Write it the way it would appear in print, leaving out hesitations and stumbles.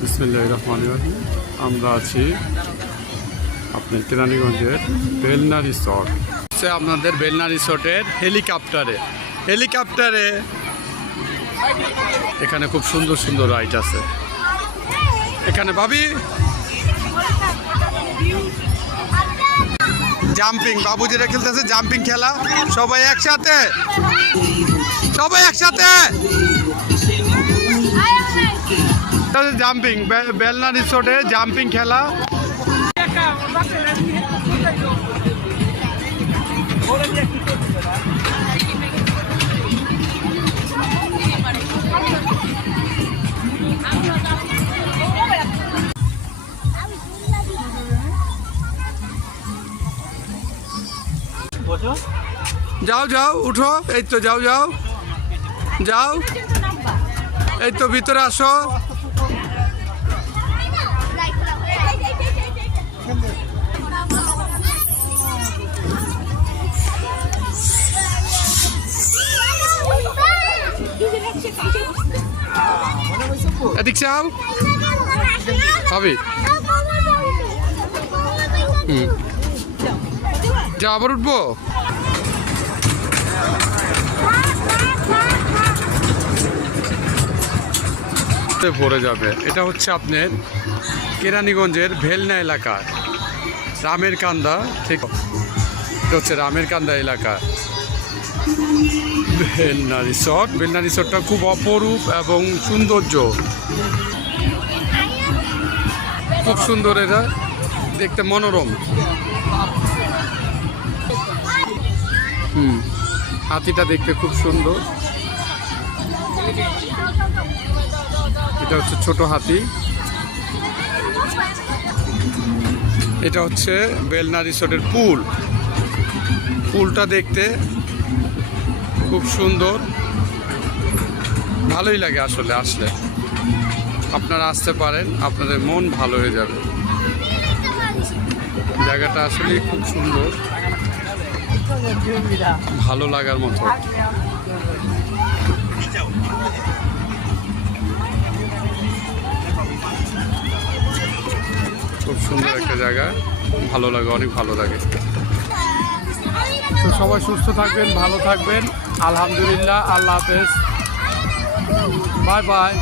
বিসমিল্লাহির রহমানির রহিম। আমরা আছি আপনার কেরানীগঞ্জের বেলনা রিসর্ট। আপনাদের বেলনা রিসর্টের হেলিকপ্টারে এখানে খুব সুন্দর সুন্দর রাইড আছে। এখানে ভাবি জাম্পিং, বাবুজিরা খেলতেছে জাম্পিং খেলা। সবাই একসাথে জাম্পিং, বেলনা রিসোর্টে জাম্পিং খেলা। যাও যাও উঠো, এই তো যাও যাও যাও, এই তো ভিতরে আসো। এদিক চাও ভাবি, যা আবার উঠবো। পড়ে যাবে। এটা হচ্ছে আপনার কেরানীগঞ্জের ভেলনা এলাকা, রামের কান্দা। ঠিক, এটা হচ্ছে রামের কান্দা এলাকা বেলনা রিসর্ট। বেলনা রিসর্টটা খুব অপরূপ এবং সৌন্দর্য, খুব সুন্দর, এটা দেখতে মনোরম। হাতিটা দেখতে খুব সুন্দর। এটা হচ্ছে ছোট হাতি। এটা হচ্ছে বেলনা রিসর্টের পুলটা দেখতে খুব সুন্দর, ভালোই লাগে আসলে। আসলে আপনারা আসতে পারেন, আপনাদের মন ভালো হয়ে যাবে। জায়গাটা আসলে খুব সুন্দর, ভালো লাগার মতো। খুব সুন্দর একটা জায়গা, ভালো লাগে, অনেক ভালো লাগে। তো সবাই সুস্থ থাকবেন, ভালো থাকবেন। আলহামদুলিল্লাহ, আল্লাহ হাফেজ, বাই বাই।